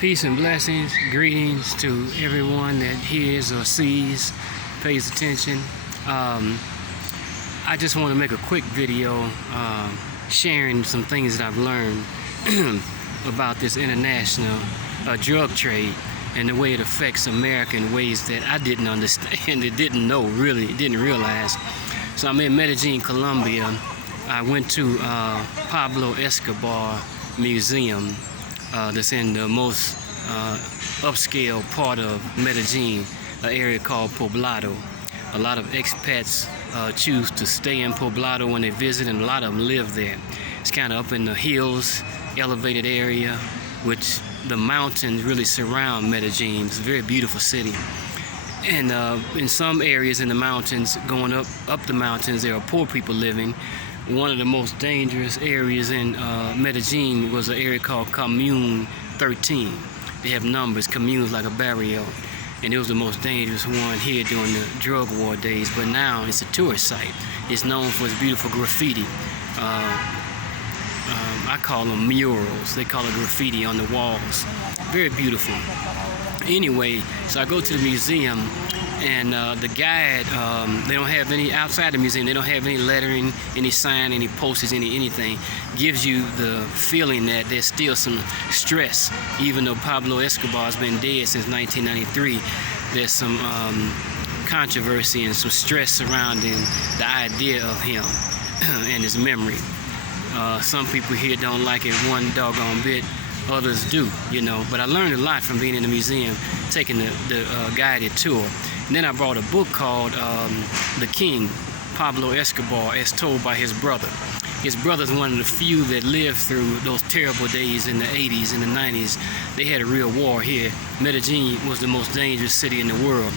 Peace and blessings, greetings to everyone that hears or sees, pays attention. I just want to make a quick video sharing some things that I've learned about this international drug trade and the way it affects America in ways that I didn't understand, didn't realize. So I'm in Medellin, Colombia. I went to Pablo Escobar Museum that's in the most upscale part of Medellin, an area called Poblado. A lot of expats choose to stay in Poblado when they visit, and a lot of them live there. It's kind of up in the hills, elevated area, which the mountains really surround Medellin. It's a very beautiful city. And in some areas in the mountains, going up the mountains, there are poor people living. One of the most dangerous areas in Medellin was an area called Commune 13. They have numbers, communes like a barrio, and it was the most dangerous one here during the drug war days. But now it's a tourist site. It's known for its beautiful graffiti. I call them murals. They call it graffiti on the walls. Very beautiful. Anyway, so I go to the museum, and the guide, they don't have any, outside the museum, they don't have any lettering, any sign, any posters, anything. Gives you the feeling that there's still some stress. Even though Pablo Escobar has been dead since 1993, there's some controversy and some stress surrounding the idea of him and his memory. Some people here don't like it one doggone bit. Others do, you know. But I learned a lot from being in the museum, taking the guided tour. And then I brought a book called The King, Pablo Escobar, as told by his brother. His brother's one of the few that lived through those terrible days in the 80s and the 90s. They had a real war here. Medellin was the most dangerous city in the world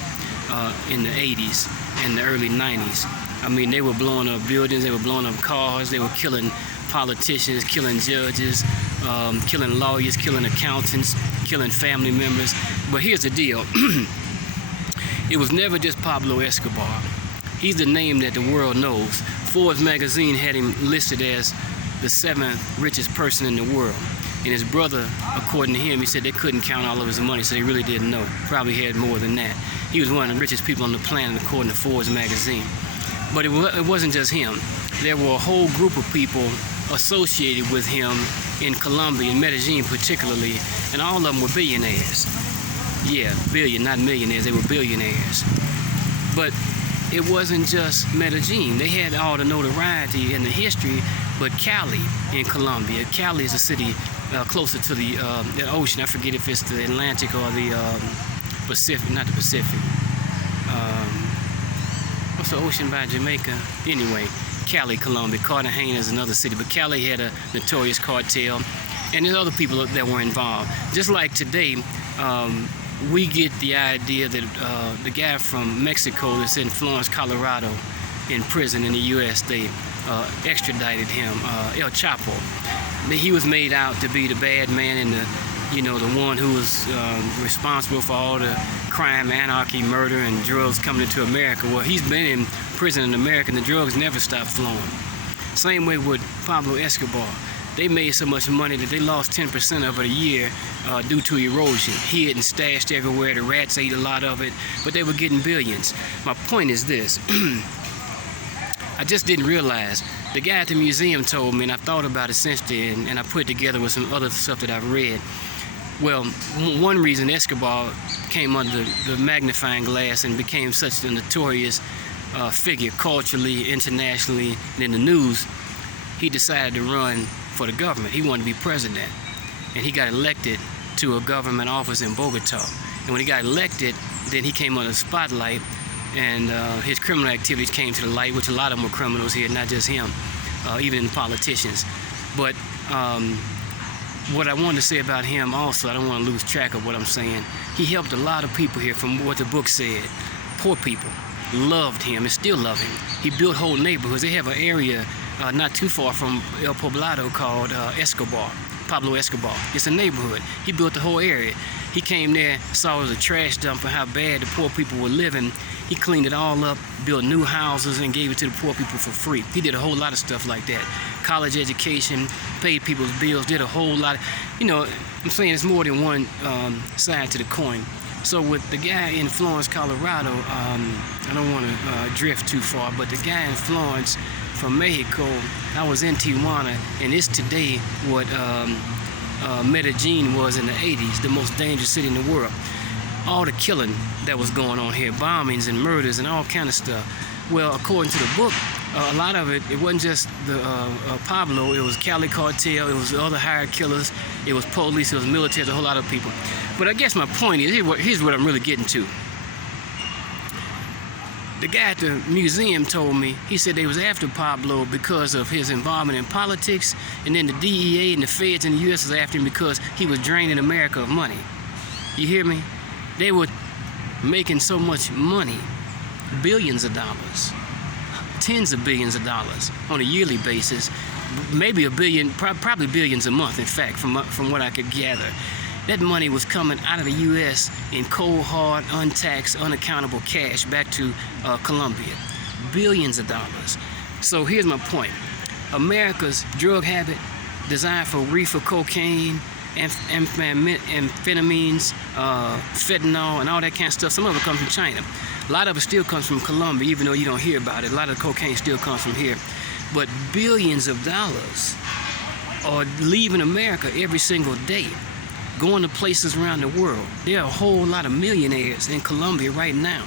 in the 80s and the early 90s. I mean, they were blowing up buildings, they were blowing up cars, they were killing politicians, killing judges, killing lawyers, killing accountants, killing family members. But here's the deal. It was never just Pablo Escobar. He's the name that the world knows. Forbes magazine had him listed as the 7th richest person in the world. And his brother, according to him, he said they couldn't count all of his money, so they really didn't know. Probably had more than that. He was one of the richest people on the planet, according to Forbes magazine. But it wasn't just him. There were a whole group of people associated with him in Colombia, in Medellin particularly, and all of them were billionaires. Yeah, not millionaires, they were billionaires. But it wasn't just Medellin. They had all the notoriety and the history, but Cali in Colombia. Cali is a city closer to the ocean. I forget if it's the Atlantic or the Pacific, not the Pacific. What's the ocean by Jamaica? Anyway, Cali, Colombia. Cartagena is another city, but Cali had a notorious cartel, and there's other people that were involved. Just like today, we get the idea that the guy from Mexico that's in Florence, Colorado, in prison in the U.S., they extradited him, El Chapo. He was made out to be the bad man and the one who was responsible for all the crime, anarchy, murder, and drugs coming into America. Well, he's been in prison in America, and the drugs never stopped flowing. Same way with Pablo Escobar. They made so much money that they lost 10% of it a year due to erosion. Hid and stashed everywhere. The rats ate a lot of it, but they were getting billions. My point is this. I just didn't realize. The guy at the museum told me, and I thought about it since then, and I put it together with some other stuff that I've read. Well, one reason Escobar came under the magnifying glass and became such a notorious figure culturally, internationally, and in the news, he decided to run for the government. He wanted to be president, and he got elected to a government office in Bogota. And when he got elected, then he came under the spotlight, and his criminal activities came to the light, which a lot of them were criminals here, not just him, even politicians. But what I wanted to say about him also, I don't want to lose track of what I'm saying. He helped a lot of people here, from what the book said. Poor people loved him and still love him. He built whole neighborhoods. They have an area not too far from El Poblado called Escobar. Pablo Escobar. It's a neighborhood. He built the whole area. He came there, saw it was a trash dump and how bad the poor people were living. He cleaned it all up, built new houses, and gave it to the poor people for free. He did a whole lot of stuff like that. College education, paid people's bills, did a whole lot. I'm saying it's more than one side to the coin. So with the guy in Florence, Colorado, I don't want to drift too far, but the guy in Florence from Mexico, I was in Tijuana, and it's today what Medellin was in the 80s, the most dangerous city in the world. All the killing that was going on here, bombings and murders and all kind of stuff. Well, according to the book, a lot of it wasn't just the Pablo, it was Cali cartel, it was the other hired killers, it was police, it was military, a whole lot of people. But I guess my point is, here's what I'm really getting to. The guy at the museum told me, he said they was after Pablo because of his involvement in politics, and then the DEA and the feds in the U.S. was after him because he was draining America of money. You hear me? They were making so much money, billions of dollars, tens of billions of dollars on a yearly basis, maybe a billion, probably billions a month, in fact, from what I could gather. That money was coming out of the U.S. in cold, hard, untaxed, unaccountable cash back to Colombia. Billions of dollars. So here's my point. America's drug habit, designed for reefer cocaine, amphetamines, fentanyl, and all that kind of stuff. Some of it comes from China. A lot of it still comes from Colombia, even though you don't hear about it. A lot of the cocaine still comes from here. But billions of dollars are leaving America every single day, going to places around the world. There are a whole lot of millionaires in Colombia right now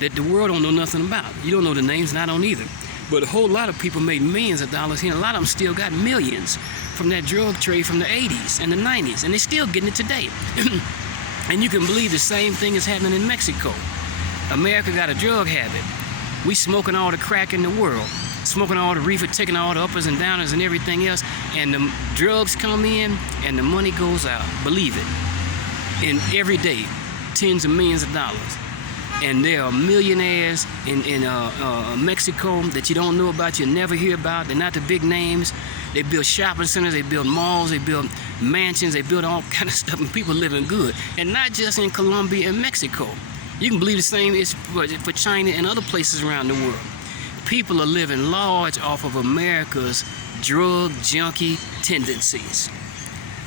that the world don't know nothing about. You don't know the names, and I don't either. But a whole lot of people made millions of dollars here, and a lot of them still got millions from that drug trade from the 80s and the 90s, and they're still getting it today. And you can believe the same thing is happening in Mexico. America got a drug habit. We smoking all the crack in the world, smoking all the reefer, taking all the uppers and downers and everything else, and the drugs come in and the money goes out. Believe it. And every day, tens of millions of dollars. And there are millionaires in Mexico that you don't know about, you never hear about. They're not the big names. They build shopping centers, they build malls, they build mansions, they build all kind of stuff, and people living good. And not just in Colombia and Mexico. You can believe the same is for China and other places around the world. People are living large off of America's drug junkie tendencies.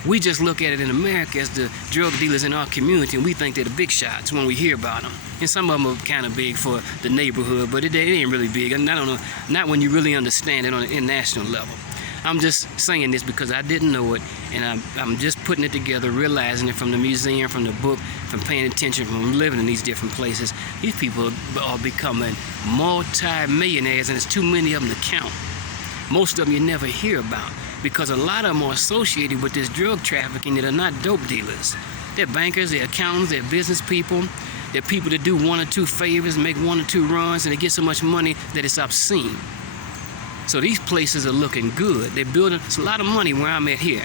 We just look at it in America as the drug dealers in our community, and we think they're the big shots when we hear about them. And some of them are kind of big for the neighborhood, but it ain't really big. And I don't know, not when you really understand it on an international level. I'm just saying this because I didn't know it, and I'm just putting it together, realizing it from the museum, from the book, from paying attention, from living in these different places. These people are becoming multi-millionaires, and there's too many of them to count. Most of them you never hear about, because a lot of them are associated with this drug trafficking that are not dope dealers. They're bankers, they're accountants, they're business people. They're people that do one or two favors, make one or two runs, and they get so much money that it's obscene. So these places are looking good. They're building, it's a lot of money where I'm at here.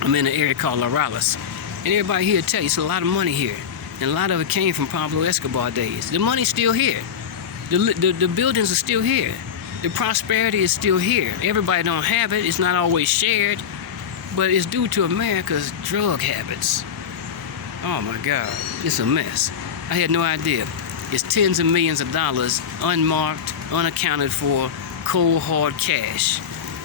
I'm in an area called La Rallas. And everybody here tell you it's a lot of money here. And a lot of it came from Pablo Escobar days. The money's still here. The buildings are still here. The prosperity is still here. Everybody don't have it. It's not always shared. But it's due to America's drug habits. Oh my God, it's a mess. I had no idea. It's tens of millions of dollars, unmarked, unaccounted for, cold hard cash,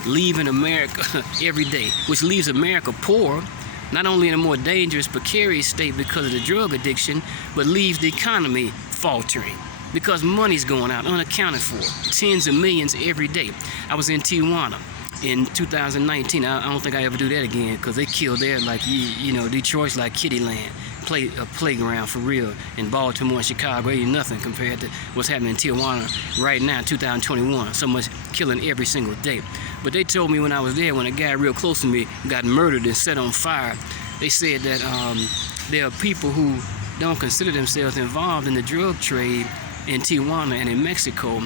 leaving America every day, which leaves America poor, not only in a more dangerous, precarious state because of the drug addiction, but leaves the economy faltering because money's going out unaccounted for, tens of millions every day. I was in Tijuana in 2019. I don't think I ever do that again, because they killed there like, you know, Detroit's like kitty land. A playground for real. In Baltimore and Chicago, ain't nothing compared to what's happening in Tijuana right now, 2021. So much killing every single day. But they told me when I was there, when a guy real close to me got murdered and set on fire, they said that there are people who don't consider themselves involved in the drug trade in Tijuana and in Mexico.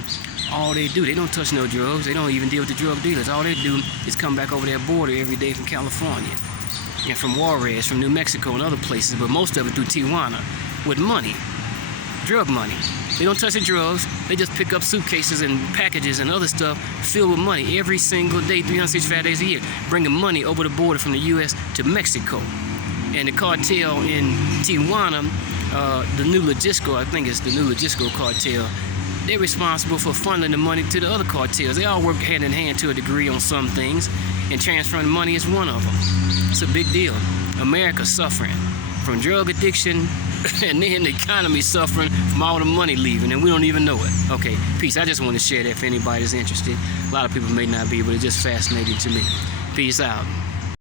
All they do, they don't touch no drugs. They don't even deal with the drug dealers. All they do is come back over their border every day from California and from Juarez, from New Mexico and other places, but most of it through Tijuana with money, drug money. They don't touch the drugs. They just pick up suitcases and packages and other stuff filled with money every single day, 365 days a year, bringing money over the border from the U.S. to Mexico. And the cartel in Tijuana, the New Logisco, I think it's the New Logisco cartel, they're responsible for funneling the money to the other cartels. They all work hand in hand to a degree on some things, and transferring money is one of them. It's a big deal. America's suffering from drug addiction, and then the economy suffering from all the money leaving, and we don't even know it. Okay, peace. I just want to share that if anybody's interested. A lot of people may not be, but it's just fascinating to me. Peace out.